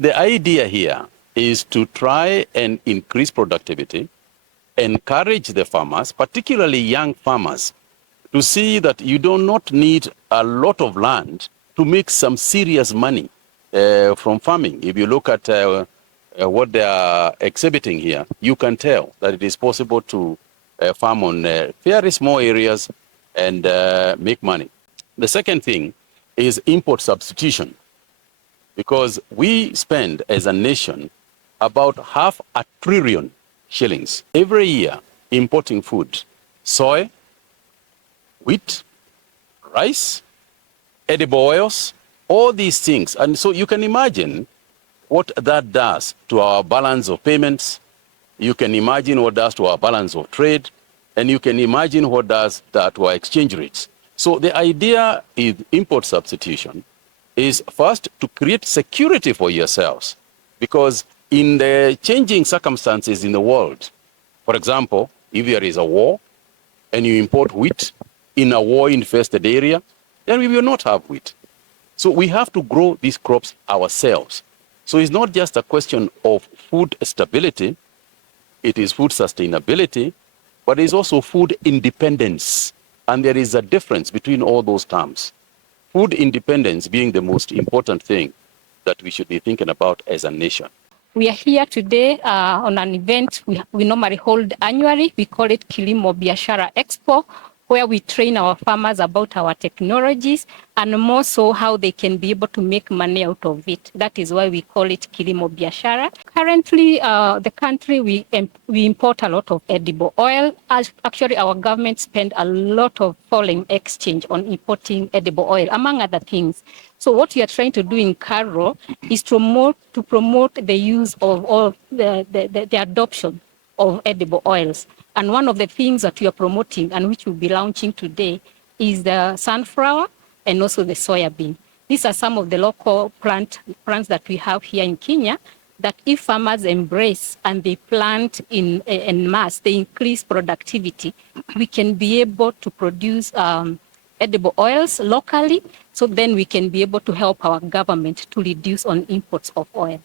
The idea here is to try and increase productivity, encourage the farmers, particularly young farmers, to see that you do not need a lot of land to make some serious money from farming. If you look at what they are exhibiting here, you can tell that it is possible to farm on very small areas and make money. The second thing is import substitution, because we spend as a nation about $500 billion every year importing food, soy, wheat, rice, edible oils, all these things. And so you can imagine what that does to our balance of payments. You can imagine what it does to our balance of trade. And you can imagine what does that to our exchange rates. So the idea is import substitution is first to create security for yourselves. Because in the changing circumstances in the world, for example, if there is a war and you import wheat in a war-infested area, then we will not have wheat. So we have to grow these crops ourselves. So it's not just a question of food stability, it is food sustainability, but it's also food independence. And there is a difference between all those terms. Food independence being the most important thing that we should be thinking about as a nation. We are here today on an event we normally hold annually. We call it Kilimo Biashara Expo, where we train our farmers about our technologies and more so how they can be able to make money out of it. That is why we call it Kilimo Biashara. Currently, the country, we import a lot of edible oil. Actually, our government spend a lot of foreign exchange on importing edible oil, among other things. So what we are trying to do in Karo is to promote the use of all the adoption of edible oils. And one of the things that we are promoting and which we'll be launching today is the sunflower and also the soybean. These are some of the local plants that we have here in Kenya that if farmers embrace and they plant in mass, they increase productivity, we can be able to produce edible oils locally, so then we can be able to help our government to reduce on imports of oil.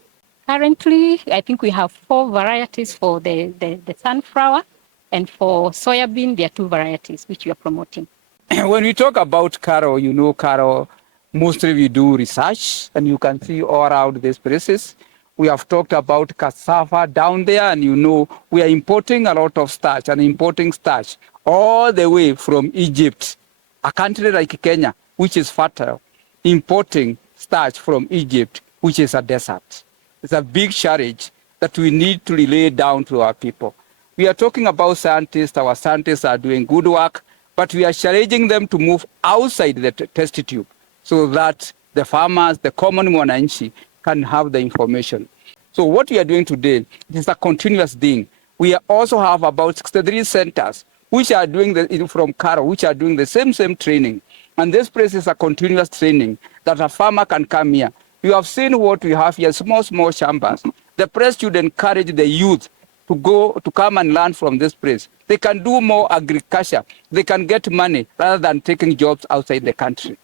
Currently, I think we have 4 varieties for the sunflower. And for soybean, there are 2 varieties which we are promoting. When we talk about Karo, you know Karo, mostly we do research, and you can see all around these places. We have talked about cassava down there, and you know we are importing a lot of starch and importing starch all the way from Egypt, a country like Kenya, which is fertile, importing starch from Egypt, which is a desert. It's a big challenge that we need to relay down to our people. We are talking about scientists. Our scientists are doing good work, but we are challenging them to move outside the test tube so that the farmers, the common mwananchi, can have the information. So what we are doing today is a continuous thing. We also have about 63 centers which are doing from Karo, which are doing the same training. And this place is a continuous training that a farmer can come here. You have seen what we have here, small chambers. The press should encourage the youth to come and learn from this place. They can do more agriculture. They can get money rather than taking jobs outside the country.